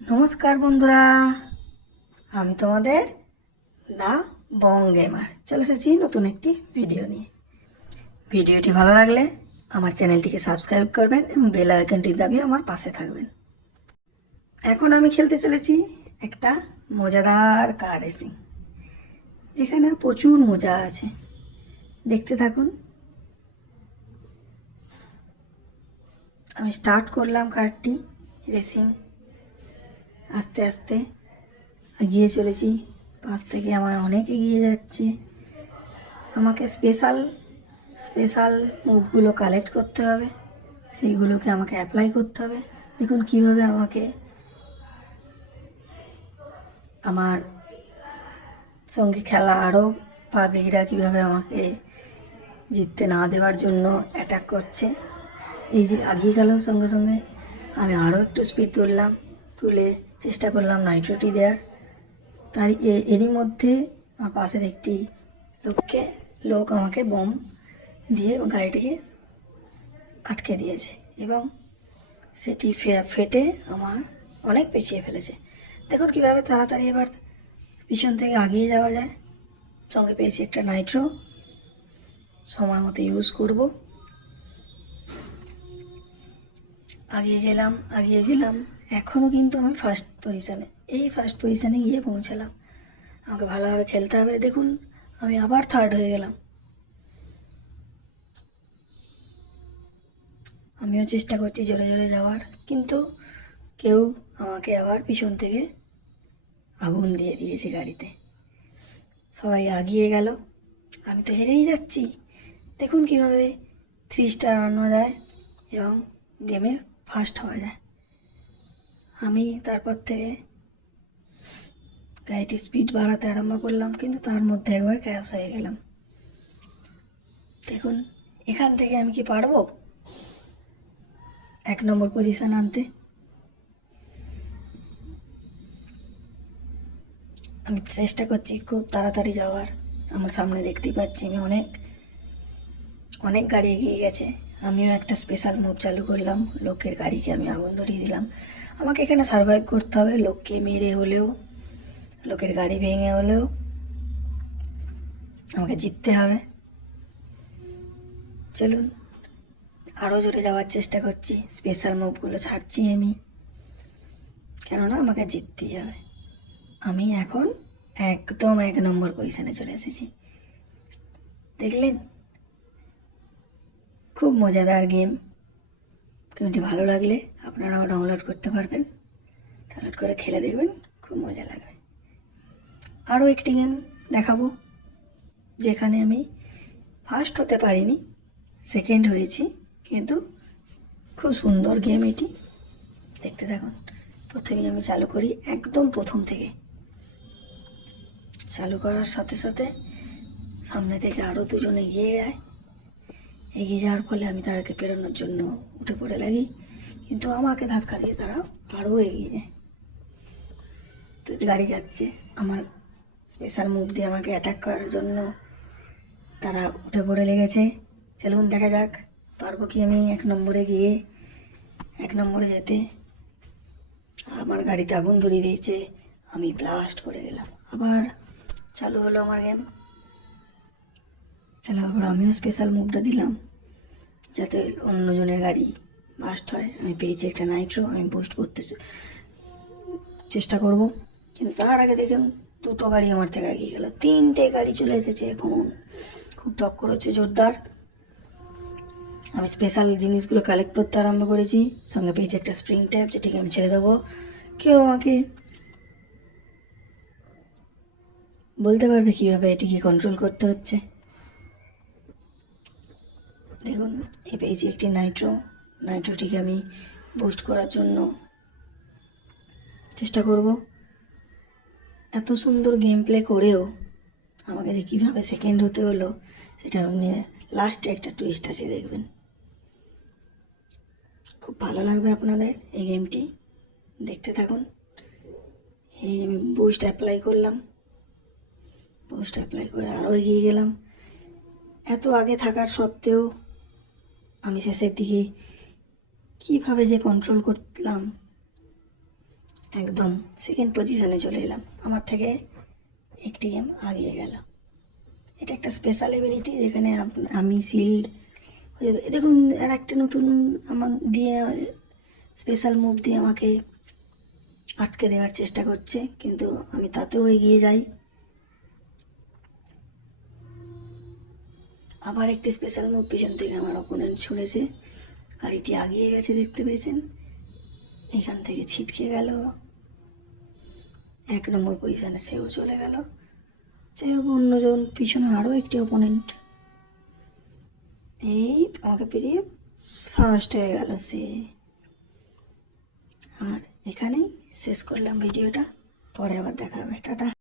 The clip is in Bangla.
নমস্কার বন্ধুরা, আমি তোমাদের দা বং গেমার চলে এসেছি নতুন একটি ভিডিও নিয়ে। ভিডিওটি ভালো লাগলে আমার চ্যানেলটিকে সাবস্ক্রাইব করবেন এবং বেল আইকনটি দাবিয়ে আমার পাশে থাকবেন। এখন আমি খেলতে চলেছি একটা মজাদার কার রেসিং, যেখানে প্রচুর মজা আছে। দেখতে থাকুন। আমি স্টার্ট করলাম কারটি রেসিং। আস্তে আস্তে এগিয়ে চলেছি, পাশ থেকে আমার অনেক এগিয়ে যাচ্ছে। আমাকে স্পেশাল মুভগুলো কালেক্ট করতে হবে, সেইগুলোকে আমাকে অ্যাপ্লাই করতে হবে। দেখুন কিভাবে আমাকে আমার সঙ্গে খেলা আরও পাবলিকরা কীভাবে আমাকে জিততে না দেওয়ার জন্য অ্যাটাক করছে। এই যে আগিয়ে গেল সঙ্গে সঙ্গে আমি আরও একটু স্পিড তুলে চেষ্টা করলাম নাইট্রোটি দেওয়ার। তার এরই মধ্যে আমার পাশের একটি লোক আমাকে বম দিয়ে গাড়িটিকে আটকে দিয়েছে এবং সেটি ফেটে আমার অনেক পেছিয়ে ফেলেছে। দেখুন কীভাবে তাড়াতাড়ি এবার পিছন থেকে আগিয়ে যাওয়া যায়। সঙ্গে পেয়েছি একটা নাইট্রো, সময় মতো ইউজ করব। আগিয়ে গেলাম এখনও কিন্তু আমি ফার্স্ট পজিশানে গিয়ে পৌঁছালাম। আমাকে ভালোভাবে খেলতে হবে। দেখুন আমি আবার থার্ড হয়ে গেলাম। আমিও চেষ্টা করছি জোরে জোরে যাওয়ার, কিন্তু কেউ আমাকে আবার পিছন থেকে আগুন দিয়ে দিয়েছে গাড়িতে। সবাই আগিয়ে গেল, আমি তো হেরেই যাচ্ছি। দেখুন কীভাবে 3 স্টার আনানো যায় এবং গেমে ফার্স্ট হওয়া যায়। আমি তারপর থেকে গাড়িটির স্পিড বাড়াতে আরম্ভ করলাম, কিন্তু তার মধ্যে একবার ক্র্যাশ হয়ে গেলাম। দেখুন এখান থেকে আমি কি পারবো 1 নম্বর পজিশন আনতে? আমি চেষ্টা করছি খুব তাড়াতাড়ি যাওয়ার। আমার সামনে দেখতেই পাচ্ছি আমি অনেক গাড়ি এগিয়ে গেছে। আমিও একটা স্পেশাল মুভ চালু করলাম, লোকের গাড়িকে আমি আগুন ধরিয়ে দিলাম। আমাকে এখানে সারভাইভ করতে হবে, লোককে মেরে হলেও, লোকের গাড়ি ভেঙে হলেও আমাকে জিততে হবে। চলুন আরও জোরে যাওয়ার চেষ্টা করছি, স্পেশাল মুভগুলো ছাড়ছি আমি, কেননা আমাকে জিততেই হবে। আমি এখন একদম 1 নম্বর পজিশনে চলে এসেছি। দেখলেন, খুব মজাদার গেমটি ভালো লাগলে আপনারাও ডাউনলোড করতে পারবেন। ডাউনলোড করে খেলে দেখবেন, খুব মজা লাগবে। আরও একটি গেম দেখাবো যেখানে আমি ফার্স্ট হতে পারিনি, সেকেন্ড হয়েছি, কিন্তু খুব সুন্দর গেম এটি। দেখতে থাকুন। প্রথমেই আমি চালু করি একদম প্রথম থেকে। চালু করার সাথে সাথে সামনে থেকে আরও দুজন এগিয়ে যাওয়ার ফলে আমি তাদেরকে পেরোনোর জন্য উঠে পড়ে লাগি, কিন্তু আমাকে ধাক্কা দিয়ে তারা আরও এগিয়ে যায়। তো গাড়ি যাচ্ছে, আমার স্পেশাল মুভ দিয়ে আমাকে অ্যাটাক করার জন্য তারা উঠে পড়ে লেগেছে। চলুন দেখা যাক পারবো কি আমি 1 নম্বরে গিয়ে 1 নম্বরে যেতে। আমার গাড়িতে আগুন ধরিয়ে দিয়েছে, আমি ব্লাস্ট করে গেলাম। আবার চালু হলো আমার গেম। চালু হওয়ার পর আমিও স্পেশাল মুভটা দিলাম যাতে অন্যজনের গাড়ি বাস্ট হয়। আমি পেয়েছি একটা নাইট্রো, আমি বুস্ট করতে চেষ্টা করব, কিন্তু তার আগে দেখুন 2টো গাড়ি আমার থেকে এগিয়ে গেল। 3টে গাড়ি চলে এসেছে। এখন খুব টক্কর হচ্ছে জোরদার। আমি স্পেশাল জিনিসগুলো কালেক্ট করতে আরম্ভ করেছি। সঙ্গে পেয়েছি একটা স্প্রিং ট্যাপ, যেটিকে আমি ছেড়ে দেবো। কেউ আমাকে বলতে পারবে কীভাবে এটিকে কন্ট্রোল করতে হচ্ছে? দেখুন পেয়েছি একটি নাইট্রোটিকে আমি বুস্ট করার জন্য চেষ্টা করব। এত সুন্দর গেম প্লে করেও আমাকে যে কীভাবে সেকেন্ড হতে হলো, সেটা আপনি লাস্টে একটা টুইস্ট আছে, দেখবেন। খুব ভালো লাগবে আপনাদের এই গেমটি, দেখতে থাকুন। এই আমি বুস্ট অ্যাপ্লাই করে আরও এগিয়ে গেলাম। এত আগে থাকার সত্ত্বেও আমি শেষের দিকে কীভাবে যে কন্ট্রোল করলাম, একদম সেকেন্ড পজিশনে চলে এলাম, আমার থেকে একটি গেম আগিয়ে গেল। এটা একটা স্পেশাল এবিলিটি, যেখানে আমি শিল্ড হয়ে যাবে। দেখুন আর একটা নতুন আমার দিয়ে স্পেশাল মুভ দিয়ে আমাকে আটকে দেওয়ার চেষ্টা করছে, কিন্তু আমি তাতেও এগিয়ে যাই। আবার একটি স্পেশাল মুভ পিছন থেকে আমার অপোনেন্ট ছুঁড়েছে, গাড়িটি আগিয়ে গেছে দেখতে পেয়েছেন, এখান থেকে ছিটকে গেল, 1 নম্বর পজিশনে সেও চলে গেল। যাই হোক, অন্যজন পিছনে আরও একটি অপোনেন্ট এই আমাকে পেরিয়ে ফার্স্ট হয়ে গেল সে। আর এখানেই শেষ করলাম ভিডিওটা, পরে আবার দেখা হবে, টাটা।